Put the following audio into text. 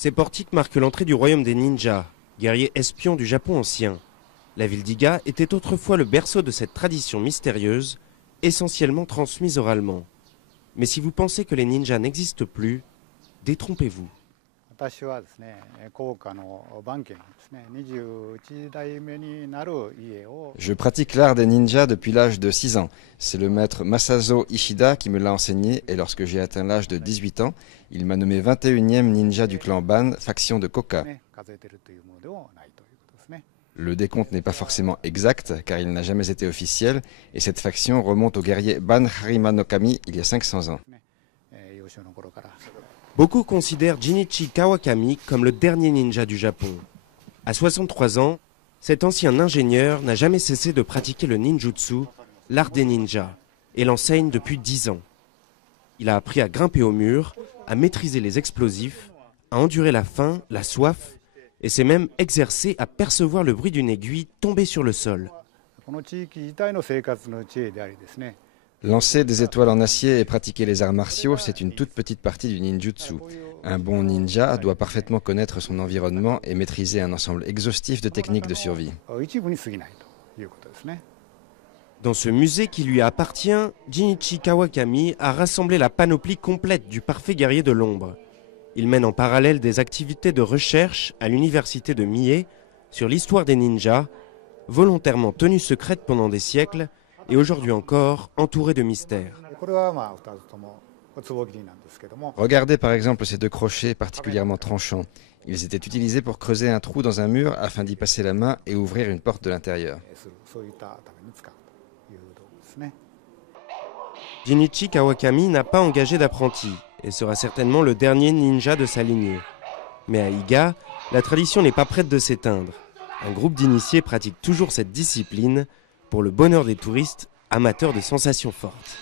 Ces portiques marquent l'entrée du royaume des ninjas, guerriers espions du Japon ancien. La ville d'Iga était autrefois le berceau de cette tradition mystérieuse, essentiellement transmise oralement. Mais si vous pensez que les ninjas n'existent plus, détrompez-vous. Je pratique l'art des ninjas depuis l'âge de 6 ans. C'est le maître Masazo Ishida qui me l'a enseigné et lorsque j'ai atteint l'âge de 18 ans, il m'a nommé 21e ninja du clan Ban, faction de Koka. Le décompte n'est pas forcément exact car il n'a jamais été officiel et cette faction remonte au guerrier Ban Harima no Kami il y a 500 ans. Beaucoup considèrent Jinichi Kawakami comme le dernier ninja du Japon. À 63 ans, cet ancien ingénieur n'a jamais cessé de pratiquer le ninjutsu, l'art des ninjas, et l'enseigne depuis 10 ans. Il a appris à grimper au mur, à maîtriser les explosifs, à endurer la faim, la soif, et s'est même exercé à percevoir le bruit d'une aiguille tombée sur le sol. Lancer des étoiles en acier et pratiquer les arts martiaux, c'est une toute petite partie du ninjutsu. Un bon ninja doit parfaitement connaître son environnement et maîtriser un ensemble exhaustif de techniques de survie. Dans ce musée qui lui appartient, Jinichi Kawakami a rassemblé la panoplie complète du parfait guerrier de l'ombre. Il mène en parallèle des activités de recherche à l'université de Mie sur l'histoire des ninjas, volontairement tenues secrètes pendant des siècles et aujourd'hui encore entourées de mystères. Regardez par exemple ces deux crochets particulièrement tranchants. Ils étaient utilisés pour creuser un trou dans un mur afin d'y passer la main et ouvrir une porte de l'intérieur. Jinichi Kawakami n'a pas engagé d'apprenti et sera certainement le dernier ninja de sa lignée. Mais à Iga, la tradition n'est pas prête de s'éteindre. Un groupe d'initiés pratique toujours cette discipline pour le bonheur des touristes amateurs de sensations fortes.